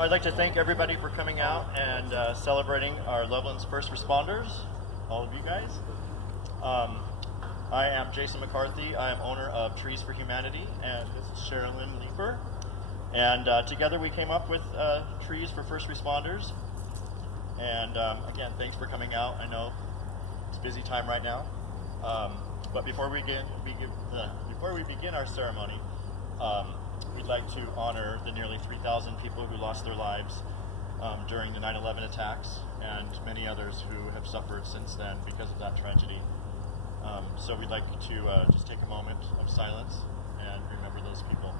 I'd like to thank everybody for coming out and celebrating our Loveland's first responders, all of you guys. I am Jason McCarthy. I am owner of Trees for Humanity, and this is Sherilyn Leeper. And together we came up with Trees for First Responders. And again, thanks for coming out. I know it's a busy time right now. But before we begin our ceremony, we'd like to honor the nearly 3,000 people who lost their lives during the 9/11 attacks, and many others who have suffered since then because of that tragedy. So we'd like to just take a moment of silence and remember those people.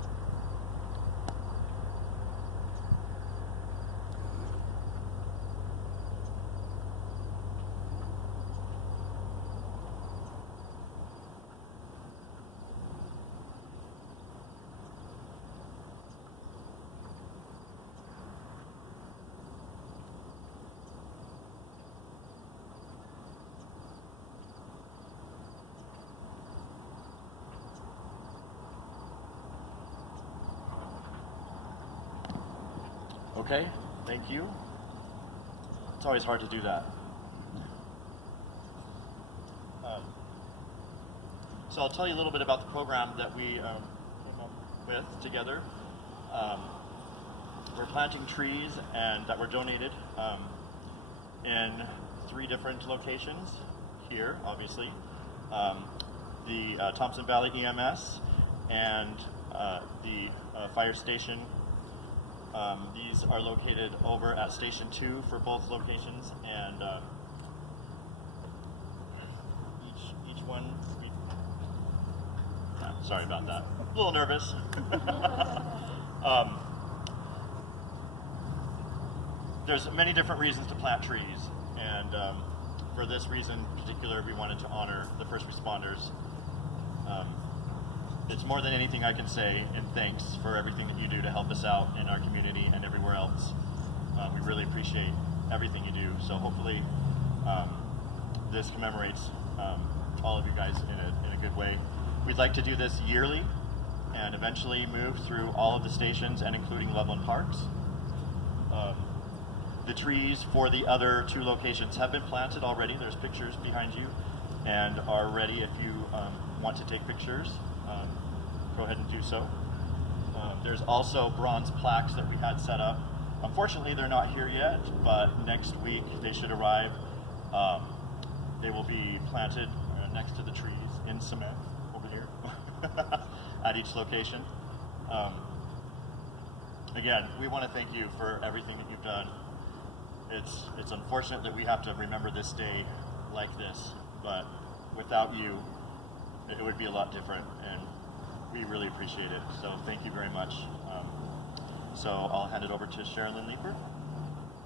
Okay, thank you. It's always hard to do that. So I'll tell you a little bit about the program that we came up with together. We're planting trees and that were donated in 3 different locations here, obviously. The Thompson Valley EMS and the fire station. These are located over at Station 2 for both locations, and each one, sorry about that, a little nervous. There's many different reasons to plant trees, and for this reason in particular, we wanted to honor the first responders. It's more than anything I can say, and thanks for everything that you do to help us out in our community and everywhere else. We really appreciate everything you do, so hopefully this commemorates all of you guys in a good way. We'd like to do this yearly and eventually move through all of the stations and including Loveland Parks. The trees for the other 2 locations have been planted already. There's pictures behind you and are ready if you want to take pictures. Go ahead and do so. There's also bronze plaques that we had set up. Unfortunately, they're not here yet, but next week they should arrive. They will be planted next to the trees in cement over here at each location. Again, we want to thank you for everything that you've done. It's unfortunate that we have to remember this day like this, but without you, it would be a lot different, and we really appreciate it. So thank you very much. So I'll hand it over to Sherilyn Leeper.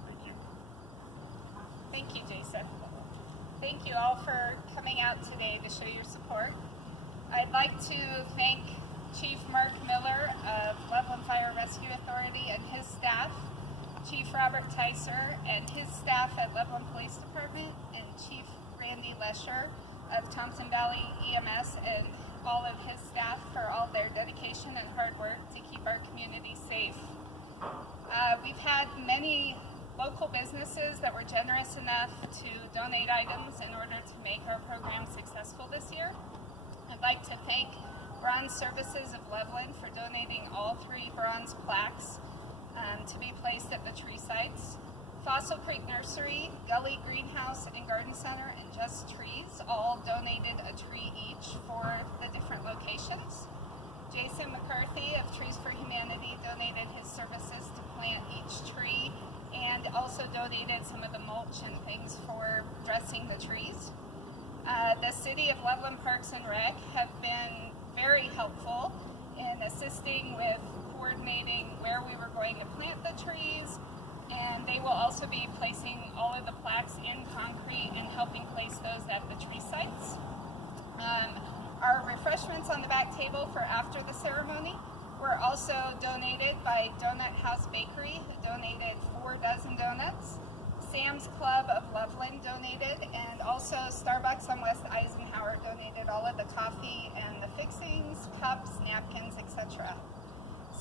Thank you. Thank you, Jason. Thank you all for coming out today to show your support. I'd like to thank Chief Mark Miller of Loveland Fire Rescue Authority and his staff, Chief Robert Tyser and his staff at Loveland Police Department, and Chief Randy Lesher of Thompson Valley EMS, and all of his staff for all their dedication and hard work to keep our community safe. We've had many local businesses that were generous enough to donate items in order to make our program successful this year. I'd like to thank Bronze Services of Loveland for donating all 3 bronze plaques to be placed at the tree sites. Fossil Creek Nursery, Gully Greenhouse and Garden Center, and Just Trees all donated a tree each for the different locations. Jason McCarthy of Trees for Humanity donated his services to plant each tree and also donated some of the mulch and things for dressing the trees. The City of Loveland Parks and Rec have been very helpful in assisting with coordinating where we were going to plant the trees, and they will also be placing all of the plaques in concrete and helping place those at the tree sites. Our refreshments on the back table for after the ceremony were also donated by Donut House Bakery, who donated 4 dozen donuts. Sam's Club of Loveland donated, and also Starbucks on West Eisenhower donated all of the coffee and the fixings, cups, napkins, etc.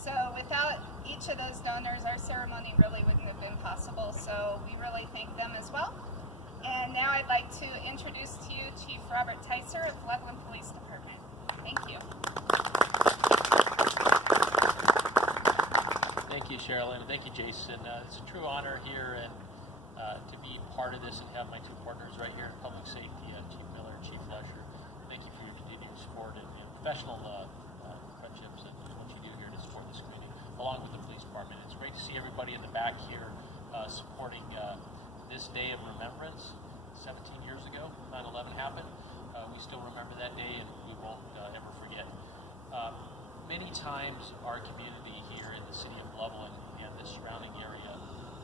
So without each of those donors, our ceremony really wouldn't have been possible. So we really thank them as well. And now I'd like to introduce to you Chief Robert Tyser of Loveland Police Department. Thank you. Thank you, Sherilyn, and thank you, Jason. It's a true honor here and to be part of this and have my two partners right here in public safety, Chief Miller and Chief Lesher. Thank you for your continuing support and professional friendships and what you do here to support this community, along with the police department. It's great to see everybody in the back here supporting this day of remembrance. 17 years ago, 9/11 happened. We still remember that day, and we won't ever forget. Many times our community here in the city of Loveland and the surrounding area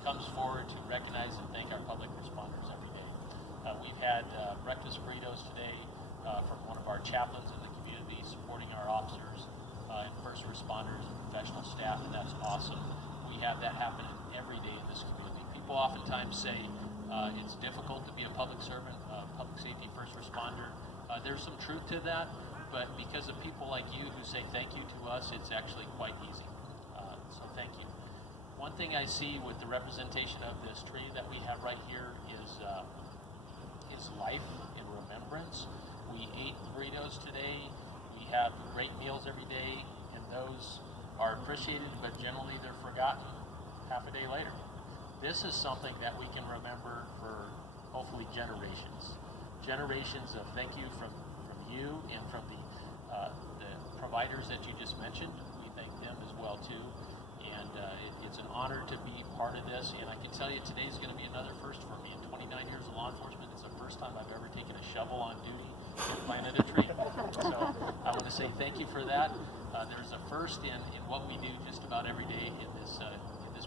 comes forward to recognize and thank our public responders every day. We've had breakfast burritos today from one of our chaplains in the community supporting our officers and first responders and professional staff, and that's awesome. We have that happening every day in this community. People oftentimes say it's difficult to be a public servant, public safety first responder. There's some truth to that. But because of people like you who say thank you to us, it's actually quite easy. So thank you. One thing I see with the representation of this tree that we have right here is life in remembrance. We ate burritos today. We have great meals every day, and those are appreciated, but generally they're forgotten half a day later. This is something that we can remember for hopefully generations. Generations of thank you from you and from the providers that you just mentioned. We thank them as well too, and it's an honor to be part of this. And I can tell you today is going to be another first for me. In 29 years of law enforcement, it's the first time I've ever taken a shovel on duty and planted a tree. So I want to say thank you for that. There's a first in what we do just about every day in this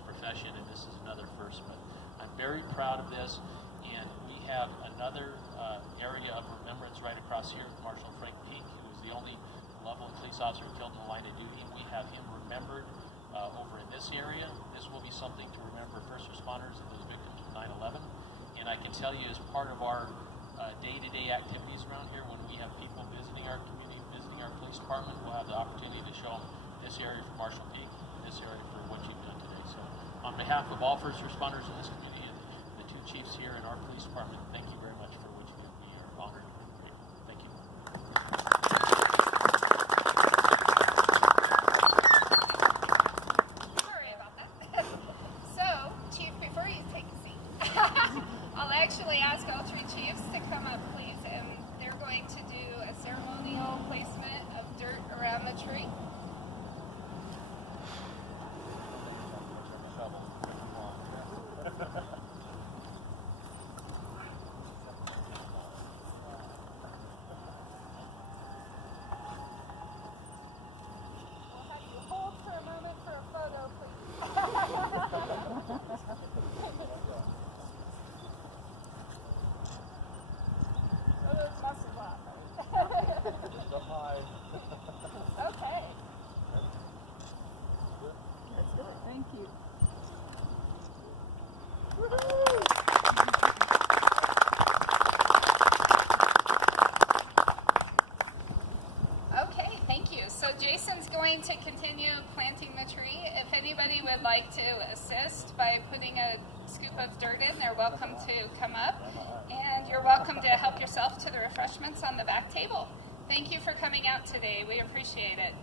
profession, and this is another first. But I'm very proud of this, and we have another area of remembrance right across here with Marshal Frank Peak, who was the only Loveland police officer killed in the line of duty. We have him remembered over in this area. This will be something to remember first responders and those victims of 9/11. And I can tell you, as part of our day-to-day activities around here, when we have people visiting our community, visiting our police department, we'll have the opportunity to show them this area for Marshal Peak, and this area for what you've done today. So on behalf of all first responders in this community and the two chiefs here in our police department, thank you very much for what you do. We are honored and grateful. Thank you. Sorry about that. So, Chief, before you take a seat, I'll actually ask all three chiefs to come up, please, and they're going to do a ceremonial placement of dirt around the tree. We'll have you hold for a moment for a photo, please. Oh, those muscles off. Just up high. Okay. That's good. Thank you. Okay, thank you. So Jason's going to continue planting the tree. If anybody would like to assist by putting a scoop of dirt in, they're welcome to come up. And you're welcome to help yourself to the refreshments on the back table. Thank you for coming out today. We appreciate it.